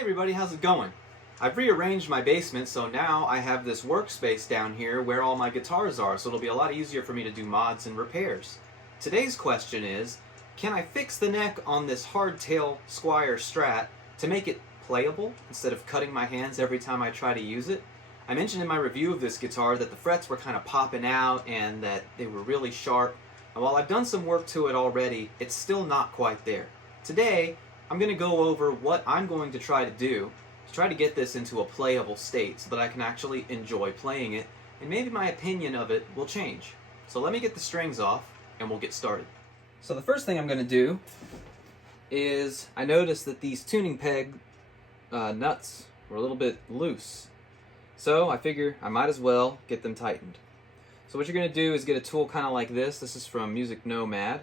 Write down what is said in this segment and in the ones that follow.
Hey everybody, how's it going? I've rearranged my basement, so now I have this workspace down here where all my guitars are, so it'll be a lot easier for me to do mods and repairs. Today's question is, can I fix the neck on this hardtail Squier Strat to make it playable instead of cutting my hands every time I try to use it? I mentioned in my review of this guitar that the frets were kind of popping out and that they were really sharp, and while I've done some work to it already, it's still not quite there. Today, I'm going to go over what I'm going to try to do to try to get this into a playable state so that I can actually enjoy playing it, and maybe my opinion of it will change. So let me get the strings off and we'll get started. So the first thing I'm going to do is I noticed that these tuning peg nuts were a little bit loose. So I figure I might as well get them tightened. So what you're going to do is get a tool kind of like this. This is from Music Nomad.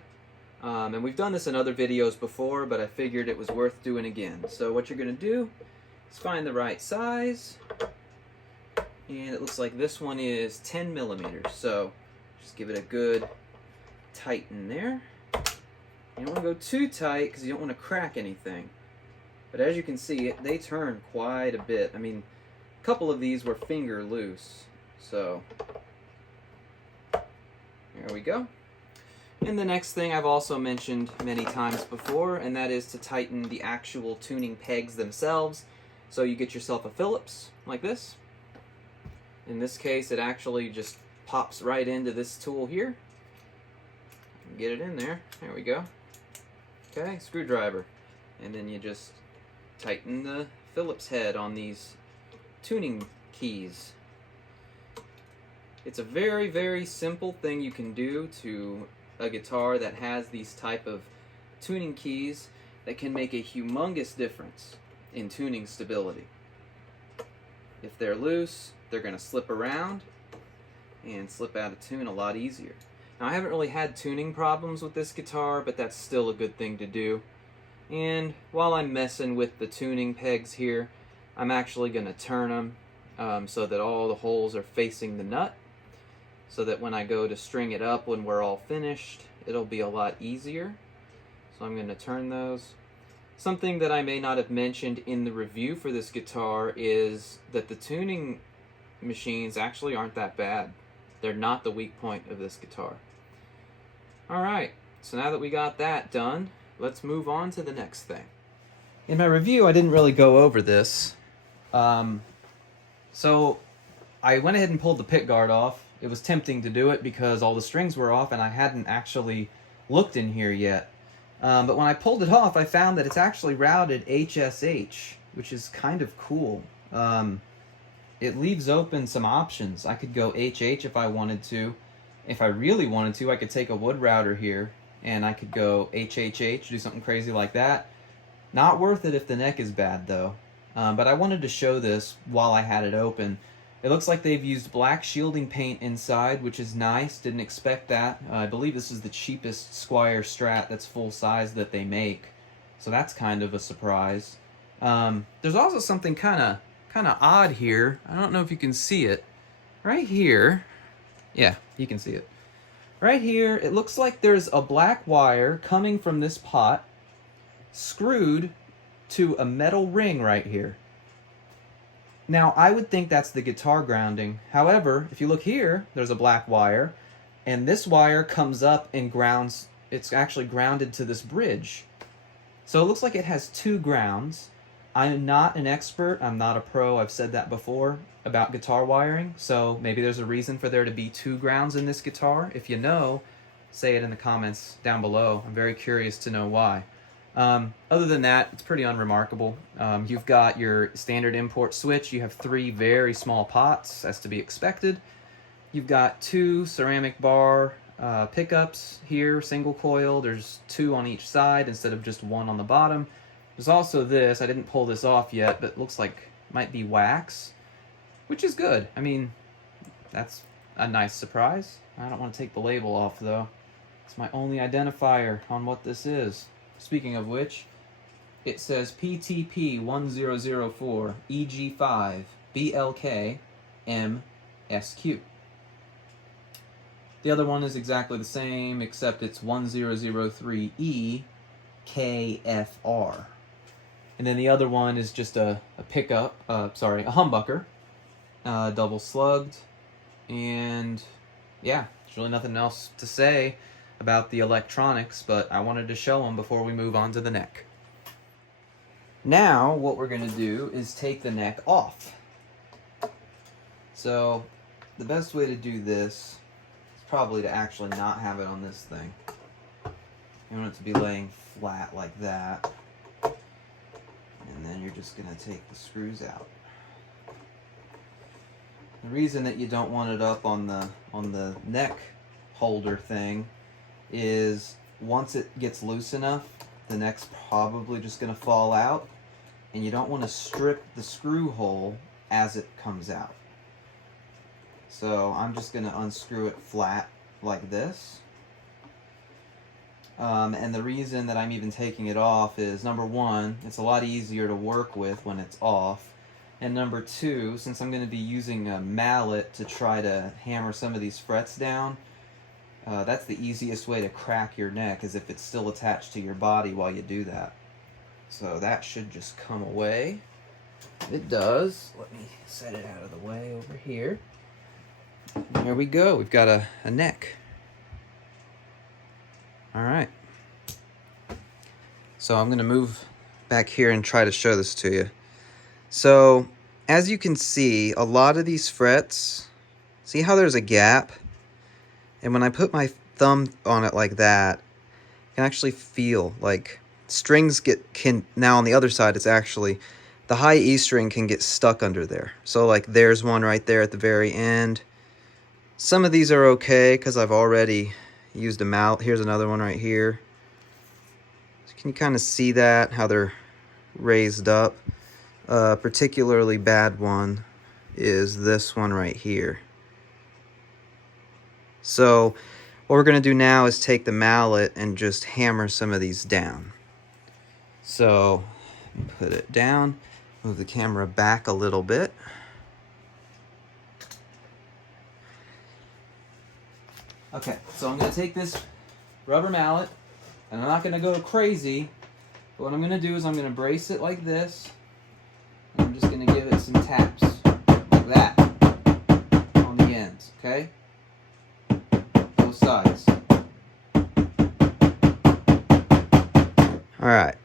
And we've done this in other videos before, but I figured it was worth doing again. So what you're going to do is find the right size, and it looks like this one is 10 millimeters. So just give it a good tighten there. You don't want to go too tight because you don't want to crack anything. But as you can see, they turn quite a bit. I mean, a couple of these were finger loose. So there we go. And the next thing I've also mentioned many times before, and that is to tighten the actual tuning pegs themselves. So you get yourself a Phillips, like this. In this case, it actually just pops right into this tool here. Get it in there. There we go. Okay, screwdriver. And then you just tighten the Phillips head on these tuning keys. It's a very, very simple thing you can do to a guitar that has these type of tuning keys that can make a humongous difference in tuning stability. If they're loose, they're going to slip around and slip out of tune a lot easier. Now, I haven't really had tuning problems with this guitar, but that's still a good thing to do. And while I'm messing with the tuning pegs here, I'm actually going to turn them so that all the holes are facing the nut, so that when I go to string it up when we're all finished, it'll be a lot easier. So I'm going to turn those. Something that I may not have mentioned in the review for this guitar is that the tuning machines actually aren't that bad. They're not the weak point of this guitar. Alright, so now that we got that done, let's move on to the next thing. In my review, I didn't really go over this. So I went ahead and pulled the pickguard off. It was tempting to do it because all the strings were off and I hadn't actually looked in here yet. But when I pulled it off, I found that it's actually routed HSH, which is kind of cool. It leaves open some options. I could go HH if I wanted to. If I really wanted to, I could take a wood router here and I could go HHH, do something crazy like that. Not worth it if the neck is bad though. But I wanted to show this while I had it open. It looks like they've used black shielding paint inside, which is nice. Didn't expect that. I believe this is the cheapest Squier Strat that's full size that they make. So that's kind of a surprise. There's also something kind of odd here. I don't know if you can see it. Right here. Yeah, you can see it. Right here, it looks like there's a black wire coming from this pot screwed to a metal ring right here. Now, I would think that's the guitar grounding. However, if you look here, there's a black wire, and this wire comes up and grounds, it's actually grounded to this bridge. So it looks like it has two grounds. I'm not an expert, I'm not a pro, I've said that before, about guitar wiring, so maybe there's a reason for there to be two grounds in this guitar. If you know, say it in the comments down below. I'm very curious to know why. Other than that, it's pretty unremarkable. You've got your standard import switch. You have three very small pots, as to be expected. You've got two ceramic bar pickups here, single coil. There's two on each side instead of just one on the bottom. There's also this. I didn't pull this off yet, but it looks like it might be wax, which is good. I mean, that's a nice surprise. I don't want to take the label off, though. It's my only identifier on what this is. Speaking of which, it says PTP 1004 EG5 BLK MSQ. The other one is exactly the same, except it's 1003 EKFR. And then the other one is just a humbucker, double slugged. And yeah, there's really nothing else to say about the electronics, but I wanted to show them before we move on to the neck. Now, what we're going to do is take the neck off. So, the best way to do this is probably to actually not have it on this thing. You want it to be laying flat like that. And then you're just going to take the screws out. The reason that you don't want it up on the neck holder thing is once it gets loose enough, the neck's probably just going to fall out, and you don't want to strip the screw hole as it comes out. So I'm just going to unscrew it flat like this. And the reason that I'm even taking it off is, number one, it's a lot easier to work with when it's off. And number two, since I'm going to be using a mallet to try to hammer some of these frets down, that's the easiest way to crack your neck, is if it's still attached to your body while you do that. So that should just come away. It does. Let me set it out of the way over here. There we go. We've got a neck. All right. So I'm going to move back here and try to show this to you. So as you can see, a lot of these frets, see how there's a gap? And when I put my thumb on it like that, I can actually feel like strings now on the other side, it's actually, the high E string can get stuck under there. So like there's one right there at the very end. Some of these are okay because I've already used a mallet. Here's another one right here. So can you kind of see that, how they're raised up? A particularly bad one is this one right here. So what we're going to do now is take the mallet and just hammer some of these down. So put it down, move the camera back a little bit. Okay, so I'm going to take this rubber mallet, and I'm not going to go crazy, but what I'm going to do is I'm going to brace it like this, and I'm just going to give it some taps, like that, on the ends, okay? Both sides. Alright.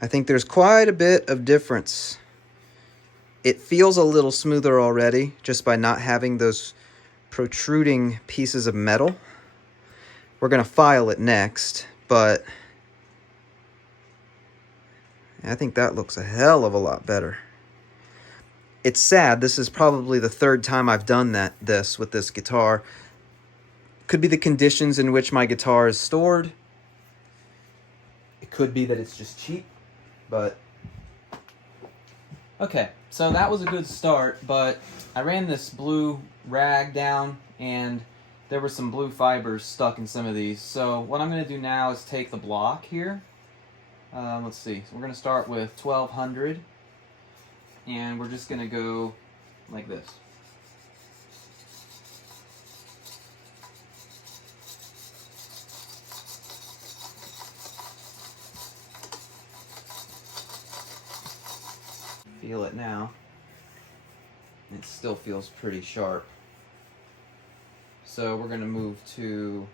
I think there's quite a bit of difference. It feels a little smoother already, just by not having those protruding pieces of metal. We're going to file it next, but I think that looks a hell of a lot better. It's sad, this is probably the third time I've done this with this guitar. Could be the conditions in which my guitar is stored. It could be that it's just cheap, but okay, so that was a good start, but I ran this blue rag down and there were some blue fibers stuck in some of these. So what I'm going to do now is take the block here. Let's see, so we're going to start with 1200 and we're just going to go like this. Feel it now. It still feels pretty sharp. So we're going to move to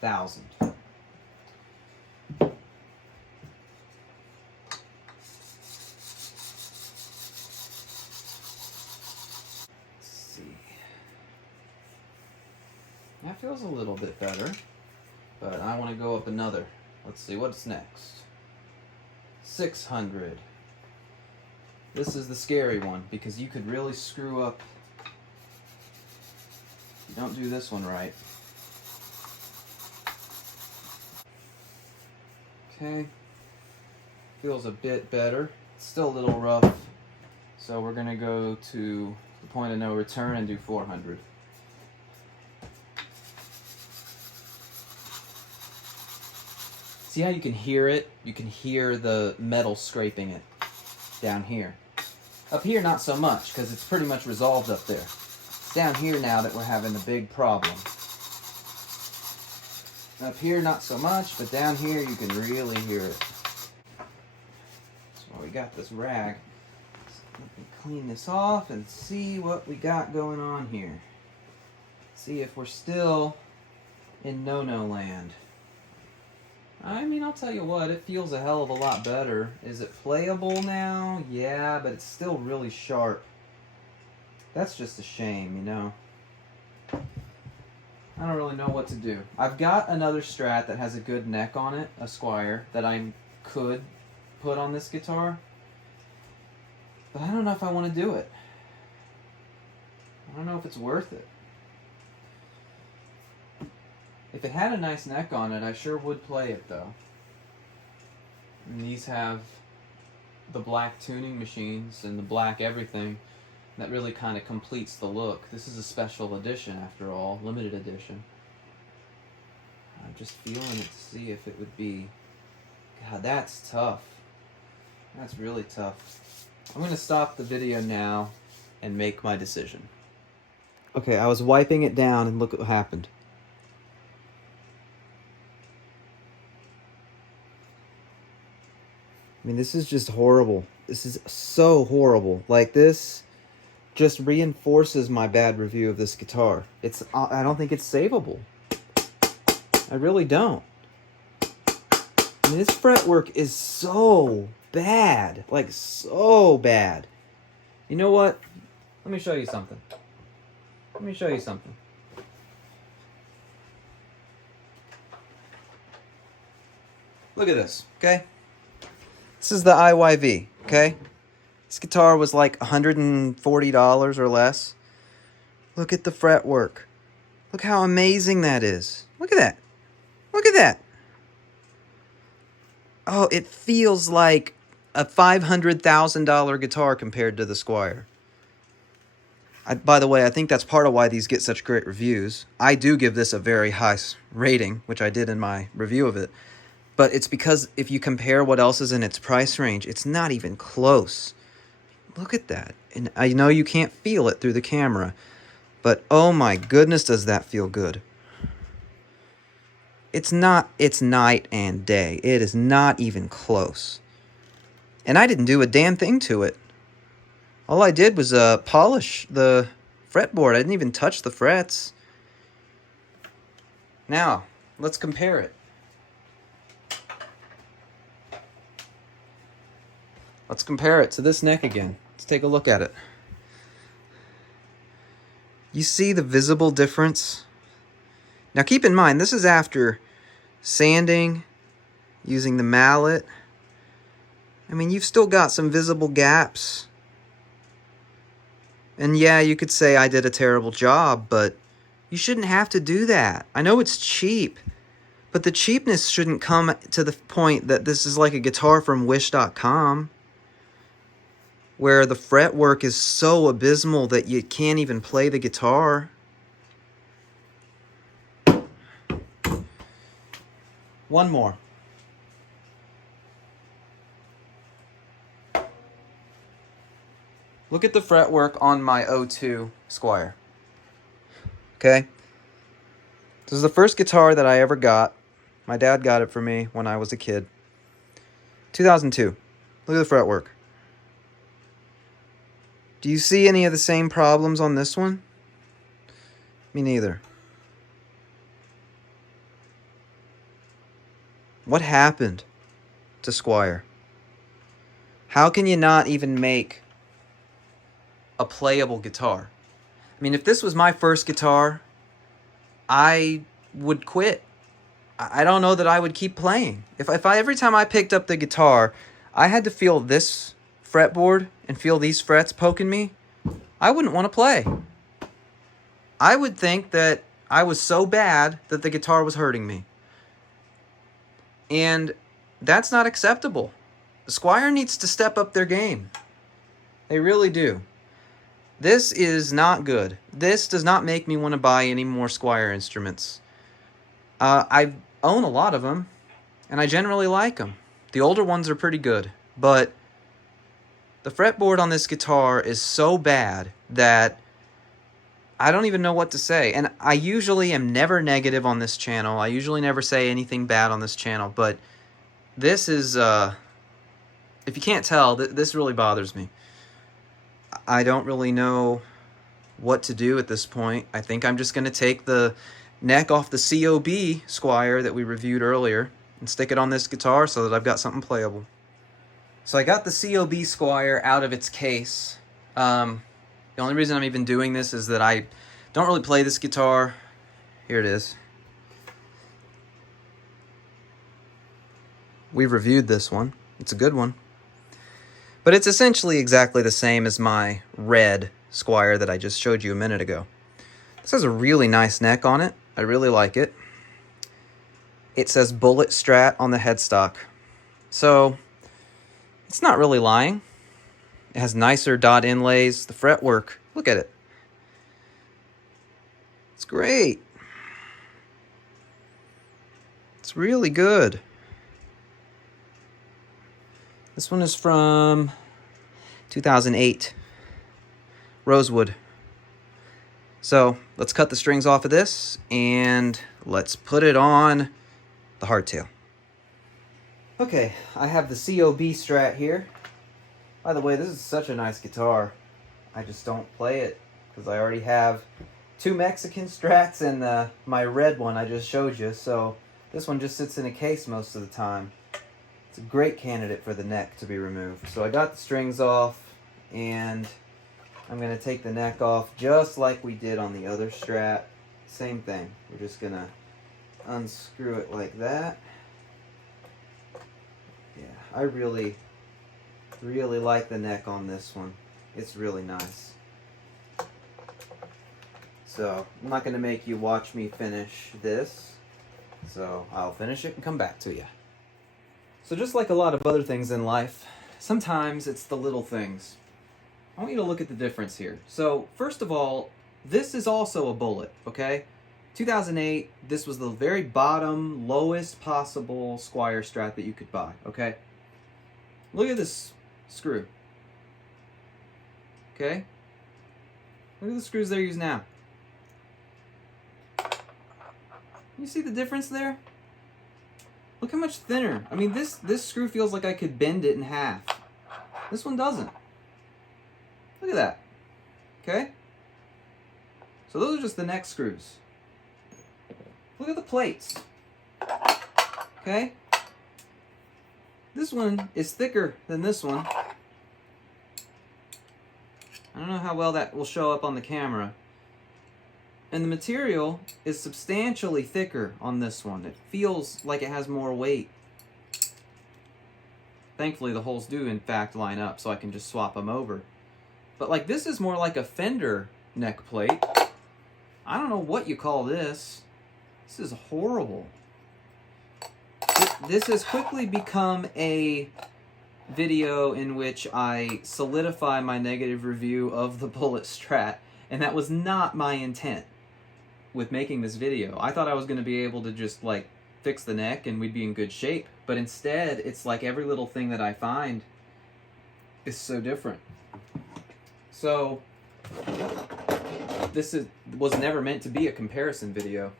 1000. Let's see. That feels a little bit better, but I want to go up another. Let's see what's next. 600. This is the scary one because you could really screw up if you don't do this one right. Okay, feels a bit better. It's still a little rough, so we're gonna go to the point of no return and do 400. See how you can hear it? You can hear the metal scraping it down here. Up here, not so much, because it's pretty much resolved up there. It's down here now that we're having a big problem. Up here, not so much, but down here you can really hear it. we got this rag. So let me clean this off and see what we got going on here. See if we're still in no-no land. I mean, I'll tell you what, it feels a hell of a lot better. Is it playable now? Yeah, but it's still really sharp. That's just a shame, you know. I don't really know what to do. I've got another Strat that has a good neck on it, a Squier, that I could put on this guitar. But I don't know if I want to do it. I don't know if it's worth it. If it had a nice neck on it, I sure would play it, though. And these have the black tuning machines and the black everything. That really kind of completes the look. This is a special edition, after all, limited edition. I'm just feeling it to see if it would be... God, that's tough. That's really tough. I'm going to stop the video now and make my decision. Okay, I was wiping it down and look what happened. I mean, this is just horrible. This is so horrible. Like, this just reinforces my bad review of this guitar. I don't think it's savable. I really don't. I mean, this fretwork is so bad. Like, so bad. You know what? Let me show you something. Let me show you something. Look at this, okay? This is the IYV, okay? This guitar was like $140 or less. Look at the fretwork. Look how amazing that is. Look at that. Look at that. Oh, it feels like a $500,000 guitar compared to the Squier. By the way, I think that's part of why these get such great reviews. I do give this a very high rating, which I did in my review of it. But it's because if you compare what else is in its price range, it's not even close. Look at that. And I know you can't feel it through the camera, but oh my goodness, does that feel good. It's night and day. It is not even close. And I didn't do a damn thing to it. All I did was polish the fretboard. I didn't even touch the frets. Now, let's compare it. Let's compare it to this neck again. Let's take a look at it. You see the visible difference? Now keep in mind, this is after sanding, using the mallet. I mean, you've still got some visible gaps. And yeah, you could say I did a terrible job, but you shouldn't have to do that. I know it's cheap, but the cheapness shouldn't come to the point that this is like a guitar from Wish.com, where the fretwork is so abysmal that you can't even play the guitar. One more. Look at the fretwork on my O2 Squier. Okay? This is the first guitar that I ever got. My dad got it for me when I was a kid. 2002. Look at the fretwork. Do you see any of the same problems on this one? Me neither. What happened to Squier? How can you not even make a playable guitar? I mean, if this was my first guitar, I would quit. I don't know that I would keep playing. If every time I picked up the guitar, I had to feel this fretboard and feel these frets poking me, I wouldn't want to play. I would think that I was so bad that the guitar was hurting me. And that's not acceptable. The Squier needs to step up their game. They really do. This is not good. This does not make me want to buy any more Squier instruments. I own a lot of them, and I generally like them. The older ones are pretty good, but the fretboard on this guitar is so bad that I don't even know what to say. And I usually am never negative on this channel. I usually never say anything bad on this channel, but this is if you can't tell, this really bothers me. I don't really know what to do at this point. I think I'm just going to take the neck off the COB Squier that we reviewed earlier and stick it on this guitar so that I've got something playable. So I got the COB Squier out of its case. The only reason I'm even doing this is that I don't really play this guitar. Here it is. We've reviewed this one. It's a good one. But it's essentially exactly the same as my red Squier that I just showed you a minute ago. This has a really nice neck on it. I really like it. It says Bullet Strat on the headstock. So, it's not really lying. It has nicer dot inlays. The fretwork, look at it. It's great. It's really good. This one is from 2008. Rosewood. So, let's cut the strings off of this and let's put it on the hardtail. Okay, I have the COB Strat here. By the way, this is such a nice guitar. I just don't play it because I already have two Mexican Strats and my red one I just showed you. So this one just sits in a case most of the time. It's a great candidate for the neck to be removed. So I got the strings off and I'm going to take the neck off just like we did on the other Strat. Same thing. We're just going to unscrew it like that. Yeah, I really like the neck on this one. It's really nice. So, I'm not going to make you watch me finish this. So, I'll finish it and come back to you. So, just like a lot of other things in life, sometimes it's the little things. I want you to look at the difference here. So, first of all, this is also a bullet, okay? 2008, this was the very bottom, lowest possible Squier Strat that you could buy, okay? Look at this screw. Okay? Look at the screws they're using now. You see the difference there? Look how much thinner. I mean, this screw feels like I could bend it in half. This one doesn't. Look at that. Okay? So those are just the neck screws. Look at the plates. Okay? This one is thicker than this one. I don't know how well that will show up on the camera. And the material is substantially thicker on this one. It feels like it has more weight. Thankfully, the holes do in fact line up, so I can just swap them over. But like this is more like a Fender neck plate. I don't know what you call this. This is horrible. This has quickly become a video in which I solidify my negative review of the Bullet Strat, and that was not my intent with making this video. I thought I was going to be able to just like fix the neck and we'd be in good shape, but instead it's like every little thing that I find is so different. So this was never meant to be a comparison video.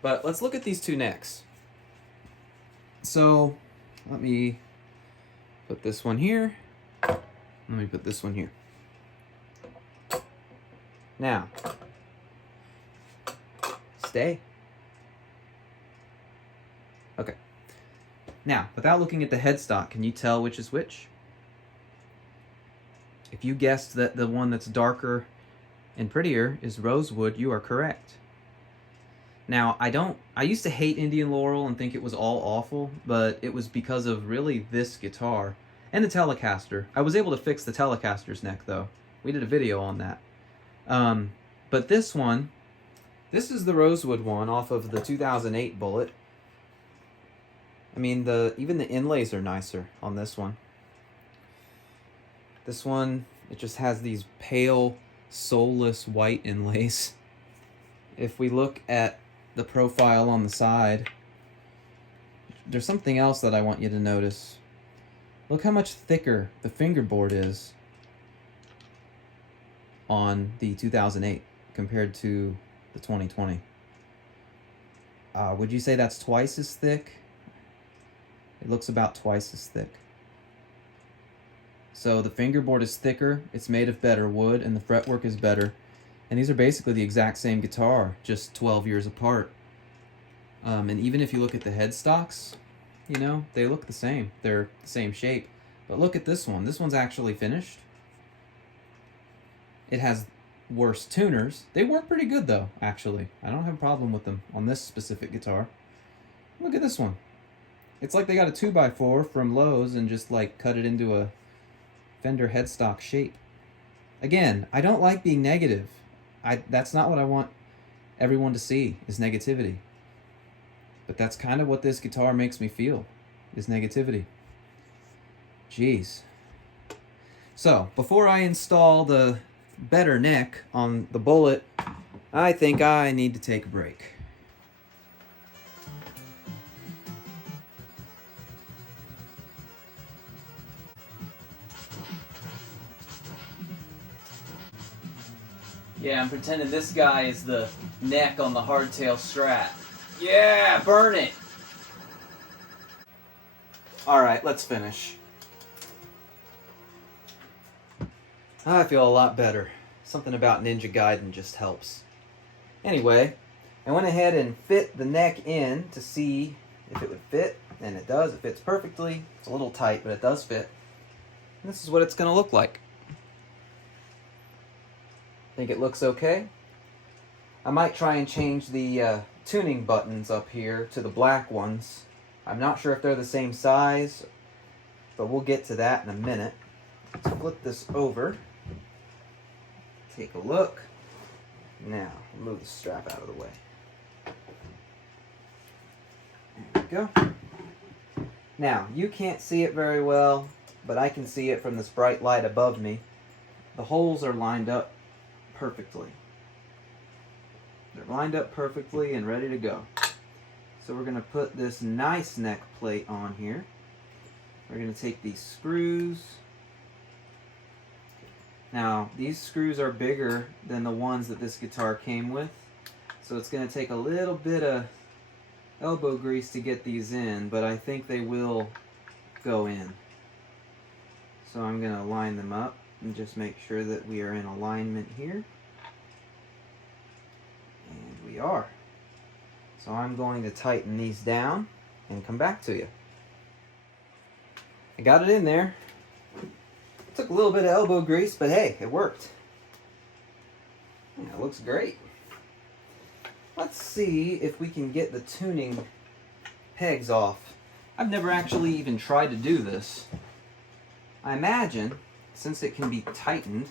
But let's look at these two necks. So let me put this one here. Let me put this one here. Now, stay. Okay. Now, without looking at the headstock, can you tell which is which? If you guessed that the one that's darker and prettier is rosewood, you are correct. Now, I used to hate Indian Laurel and think it was all awful, but it was because of really this guitar and the Telecaster. I was able to fix the Telecaster's neck, though. We did a video on that. But this one, this is the rosewood one off of the 2008 Bullet. I mean, even the inlays are nicer on this one. This one, it just has these pale, soulless white inlays. If we look at the profile on the side, there's something else that I want you to notice. Look how much thicker the fingerboard is on the 2008 compared to the 2020. Would you say that's twice as thick? It looks about twice as thick. So the fingerboard is thicker, it's made of better wood, and the fretwork is better. And these are basically the exact same guitar, just 12 years apart. And even if you look at the headstocks, you know, they look the same. They're the same shape. But look at this one. This one's actually finished. It has worse tuners. They work pretty good though, actually. I don't have a problem with them on this specific guitar. Look at this one. It's like they got a 2x4 from Lowe's and just like cut it into a Fender headstock shape. Again, I don't like being negative. That's not what I want everyone to see, is negativity. But that's kind of what this guitar makes me feel, is negativity. Jeez. So, before I install the better neck on the Bullet, I think I need to take a break. Yeah, I'm pretending this guy is the neck on the hardtail Strat. Yeah, burn it! Alright, let's finish. I feel a lot better. Something about Ninja Gaiden just helps. Anyway, I went ahead and fit the neck in to see if it would fit, and it does. It fits perfectly. It's a little tight, but it does fit. And this is what it's going to look like. Think it looks okay? I might try and change the tuning buttons up here to the black ones. I'm not sure if they're the same size, but we'll get to that in a minute. Let's flip this over. Take a look. Now, move the strap out of the way. There we go. Now, you can't see it very well, but I can see it from this bright light above me. The holes are lined up perfectly. They're lined up perfectly and ready to go. So we're going to put this nice neck plate on here. We're going to take these screws. Now, these screws are bigger than the ones that this guitar came with, so it's going to take a little bit of elbow grease to get these in, but I think they will go in. So I'm going to line them up and just make sure that we are in alignment here. And we are. So I'm going to tighten these down and come back to you. I got it in there. Took a little bit of elbow grease, but hey, it worked. Yeah, it looks great. Let's see if we can get the tuning pegs off. I've never actually even tried to do this. I imagine, since it can be tightened,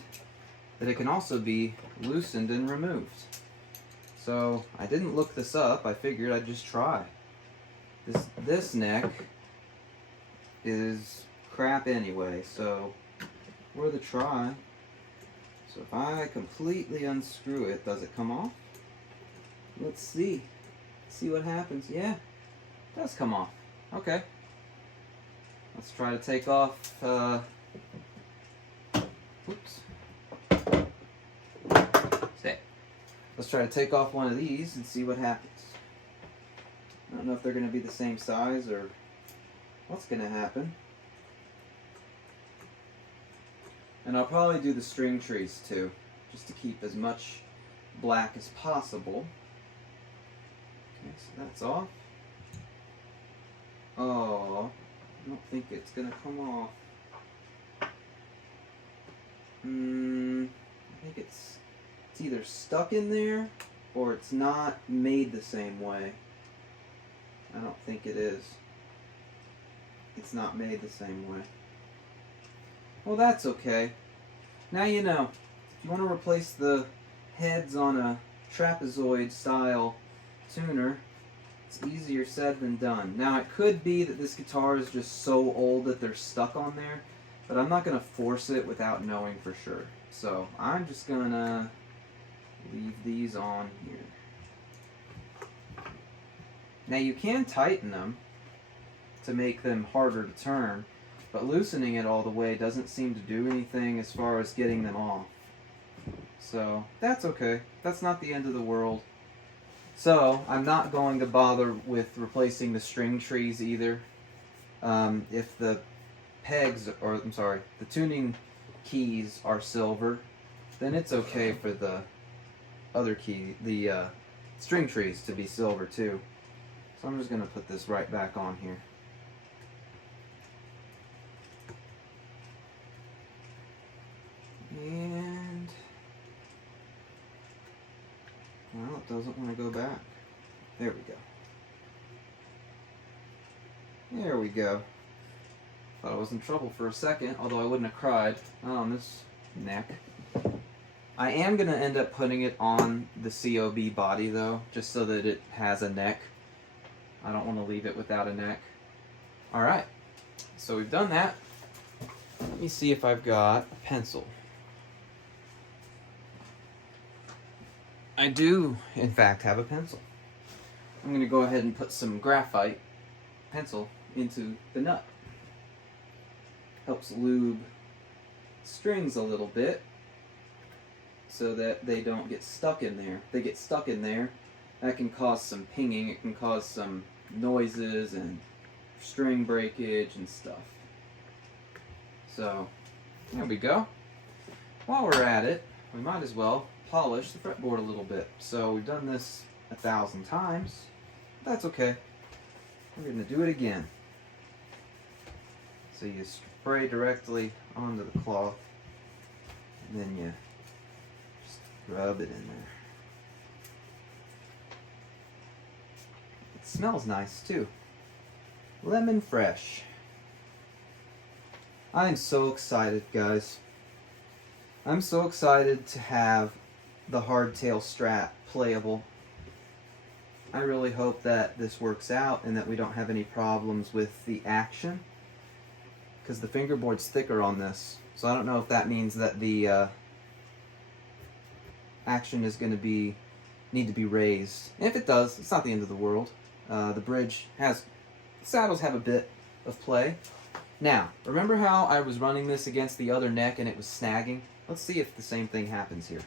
that it can also be loosened and removed. So I didn't look this up. I figured I'd just try. This neck is crap anyway, so worth a try. So if I completely unscrew it, does it come off? Let's see. See what happens. Yeah, it does come off. Okay. Let's try to take off, whoops. Stay. Let's try to take off one of these and see what happens. I don't know if they're going to be the same size or what's going to happen. And I'll probably do the string trees too, just to keep as much black as possible. Okay, so that's off. Oh, I don't think it's gonna come off. I think it's either stuck in there or it's not made the same way. I don't think it is. It's not made the same way. Well, that's okay. Now you know. If you want to replace the heads on a trapezoid style tuner, it's easier said than done. Now it could be that this guitar is just so old that they're stuck on there, but I'm not going to force it without knowing for sure. So I'm just going to leave these on here. Now you can tighten them to make them harder to turn, but loosening it all the way doesn't seem to do anything as far as getting them off. So that's okay. That's not the end of the world. So I'm not going to bother with replacing the string trees either. If the pegs, or I'm sorry, the tuning keys are silver, then it's okay for the other key, the string trees, to be silver too. So I'm just going to put this right back on here. And, well, it doesn't want to go back. There we go. There we go. Thought I was in trouble for a second, although I wouldn't have cried on this neck. I am going to end up putting it on the COB body, though, just so that it has a neck. I don't want to leave it without a neck. Alright, so we've done that. Let me see if I've got a pencil. I do, in fact, have a pencil. I'm going to go ahead and put some graphite pencil into the nut. Helps lube strings a little bit so that they don't get stuck in there. If they get stuck in there, that can cause some pinging, it can cause some noises and string breakage and stuff. So, there we go. While we're at it, we might as well polish the fretboard a little bit. So we've done this 1,000 times. That's okay. We're going to do it again. So you spray directly onto the cloth, and then you just rub it in there. It smells nice too. Lemon fresh. I'm so excited, guys. I'm so excited to have the hardtail Strat playable. I really hope that this works out and that we don't have any problems with the action, because the fingerboard's thicker on this, so I don't know if that means that the action is going to need to be raised. And if it does, it's not the end of the world. The bridge the saddles have a bit of play. Now, remember how I was running this against the other neck and it was snagging? Let's see if the same thing happens here.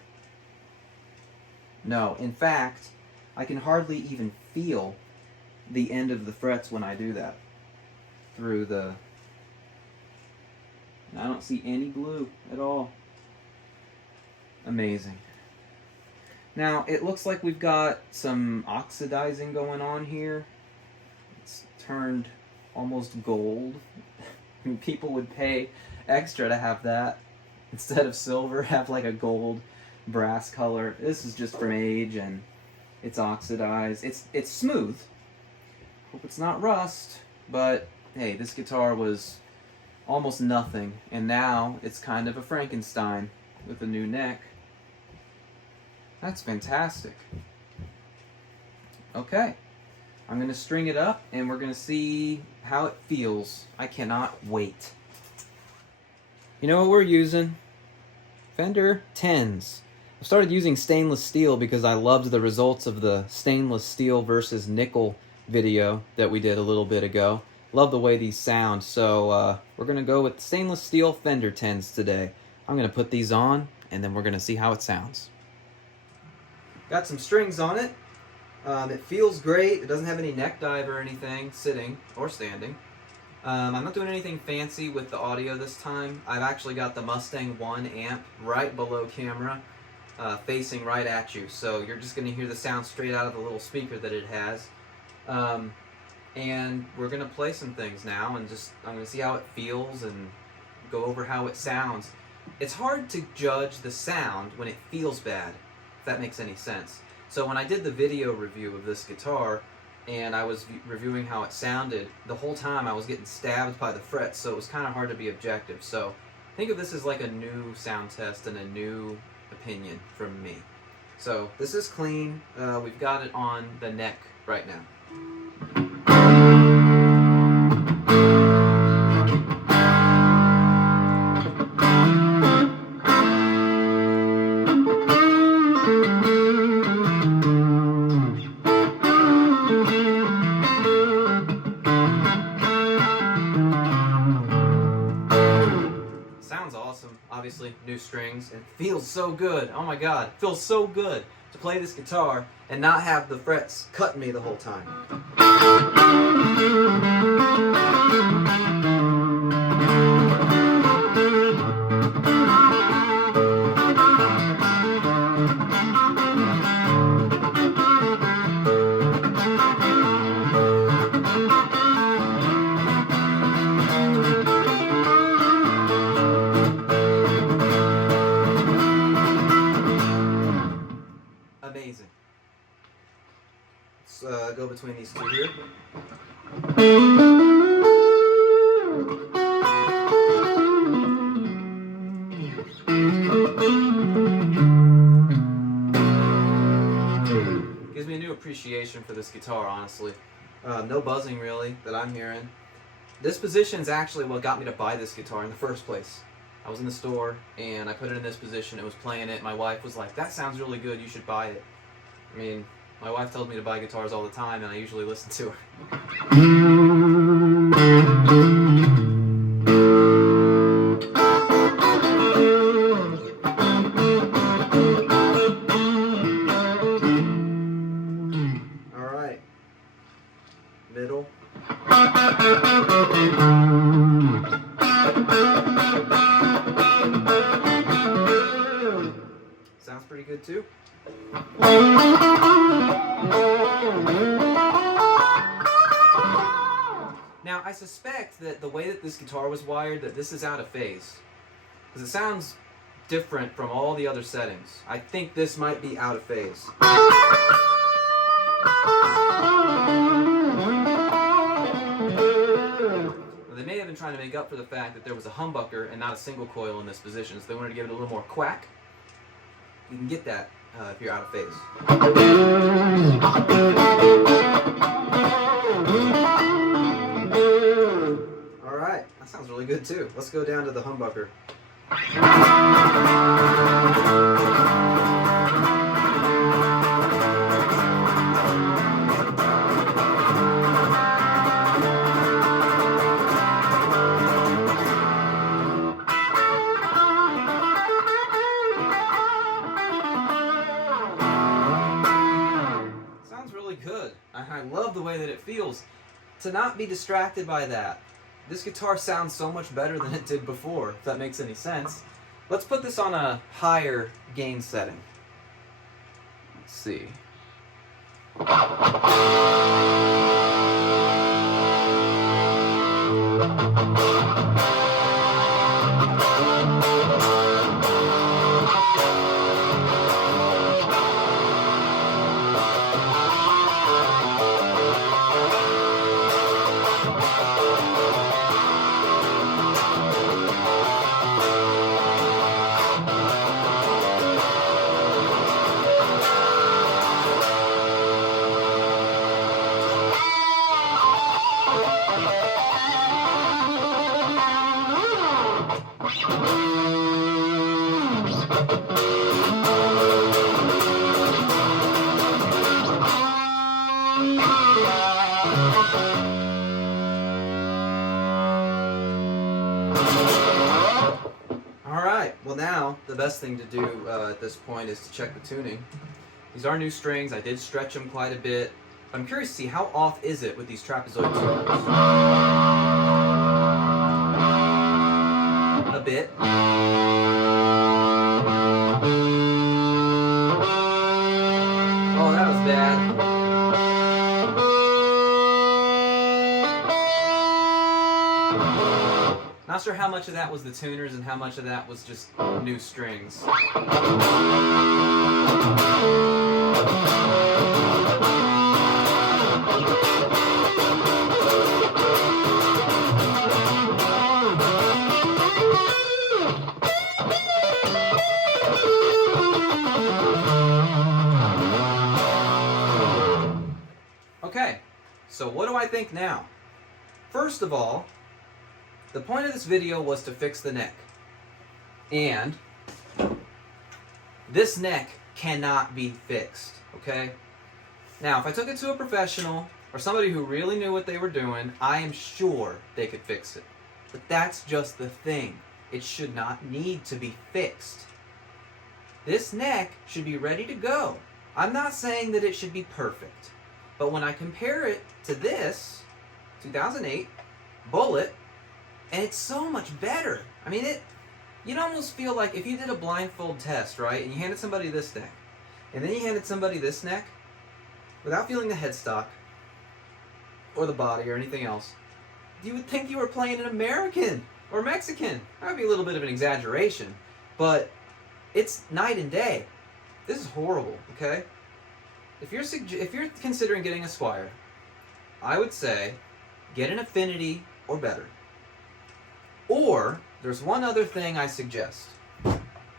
No, in fact, I can hardly even feel the end of the frets when I do that. Through the... I don't see any glue at all. Amazing. Now, it looks like we've got some oxidizing going on here. It's turned almost gold. I mean, people would pay extra to have that. Instead of silver, have like a gold brass color. This is just from age, and it's oxidized. It's smooth. Hope it's not rust, but hey, this guitar was almost nothing, and now it's kind of a Frankenstein with a new neck. That's fantastic. Okay, I'm going to string it up, and we're going to see how it feels. I cannot wait. You know what we're using? Fender 10s. I started using stainless steel because I loved the results of the stainless steel versus nickel video that we did a little bit ago. Love the way these sound, so we're going to go with stainless steel Fender 10s today. I'm going to put these on, and then we're going to see how it sounds. Got some strings on it. It feels great. It doesn't have any neck dive or anything, sitting or standing. I'm not doing anything fancy with the audio this time. I've actually got the Mustang 1 amp right below camera, facing right at you. So you're just going to hear the sound straight out of the little speaker that it has. And we're going to play some things now, and I'm going to see how it feels and go over how it sounds. It's hard to judge the sound when it feels bad, if that makes any sense. So when I did the video review of this guitar, and I was reviewing how it sounded, the whole time I was getting stabbed by the frets, so it was kind of hard to be objective. So think of this as like a new sound test and a new opinion from me. So this is clean. We've got it on the neck right now. Sounds awesome. Obviously, new strings. It feels so good. Oh my god, it feels so good to play this guitar and not have the frets cutting me the whole time. go between these two here. Gives me a new appreciation for this guitar, honestly. No buzzing really that I'm hearing. This position is actually what got me to buy this guitar in the first place. I was in the store and I put it in this position. It was playing it. My wife was like, "That sounds really good. You should buy it." I mean, my wife tells me to buy guitars all the time, and I usually listen to her. All right, middle. Sounds pretty good too. Now, I suspect that the way that this guitar was wired, that this is out of phase. Because it sounds different from all the other settings. I think this might be out of phase. They may have been trying to make up for the fact that there was a humbucker and not a single coil in this position, so they wanted to give it a little more quack. You can get that if you're out of phase. Alright, that sounds really good too. Let's go down to the humbucker. Good. I love the way that it feels. To not be distracted by that. This guitar sounds so much better than it did before, if that makes any sense. Let's put this on a higher gain setting. Let's see. Alright, well now the best thing to do at this point is to check the tuning. These are new strings. I did stretch them quite a bit. I'm curious to see how off is it with these trapezoid tuners. A bit. Oh, that was bad. Not sure how much of that was the tuners and how much of that was just new strings. Okay, so what do I think now? First of all, the point of this video was to fix the neck. And this neck cannot be fixed, okay? Now, if I took it to a professional or somebody who really knew what they were doing, I am sure they could fix it. But that's just the thing. It should not need to be fixed. This neck should be ready to go. I'm not saying that it should be perfect. But when I compare it to this 2008 Bullet, and it's so much better. I mean, you'd almost feel like if you did a blindfold test, right, and you handed somebody this neck, and then you handed somebody this neck, without feeling the headstock, or the body, or anything else, you would think you were playing an American, or Mexican. That would be a little bit of an exaggeration, but it's night and day. This is horrible, okay? if you're considering getting a Squier, I would say get an Affinity or better. Or there's one other thing I suggest.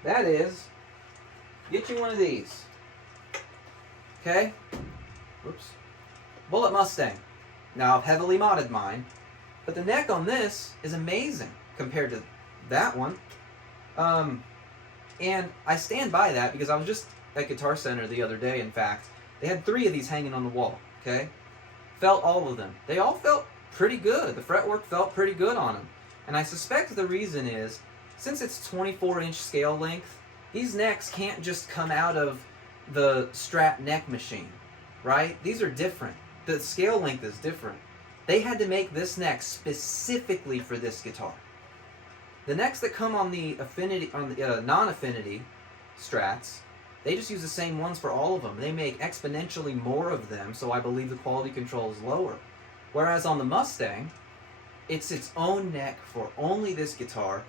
That is, get you one of these. Okay? Oops. Bullet Mustang. Now I've heavily modded mine, but the neck on this is amazing compared to that one. And I stand by that because I was just at Guitar Center the other day, in fact. They had 3 of these hanging on the wall, okay? Felt all of them. They all felt pretty good. The fretwork felt pretty good on them. And I suspect the reason is, since it's 24-inch scale length, these necks can't just come out of the Strat neck machine, right? These are different. The scale length is different. They had to make this neck specifically for this guitar. The necks that come on the Affinity, on the non-Affinity Strats, they just use the same ones for all of them. They make exponentially more of them, so I believe the quality control is lower. Whereas on the Mustang, it's its own neck for only this guitar,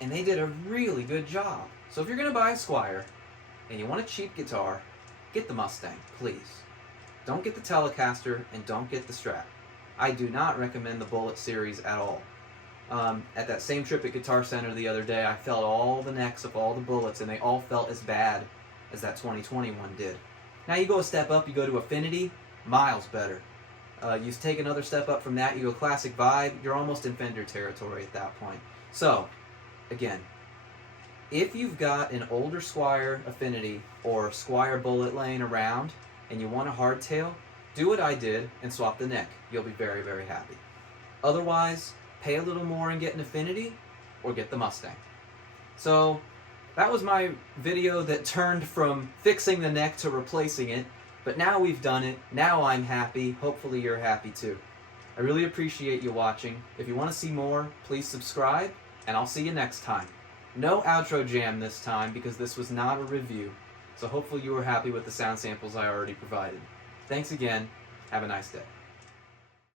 and they did a really good job. So if you're going to buy a Squier, and you want a cheap guitar, get the Mustang, please. Don't get the Telecaster, and don't get the Strat. I do not recommend the Bullet series at all. At that same trip at Guitar Center the other day, I felt all the necks of all the Bullets, and they all felt as bad as that 2021 did. Now you go a step up, you go to Affinity, miles better. You take another step up from that, you go Classic Vibe, you're almost in Fender territory at that point. So, again, if you've got an older Squier Affinity or Squier Bullet laying around and you want a hardtail, do what I did and swap the neck. You'll be very, very happy. Otherwise, pay a little more and get an Affinity or get the Mustang. So, that was my video that turned from fixing the neck to replacing it, but now we've done it. Now I'm happy. Hopefully you're happy too. I really appreciate you watching. If you want to see more, please subscribe, and I'll see you next time. No outro jam this time because this was not a review, so hopefully you were happy with the sound samples I already provided. Thanks again. Have a nice day.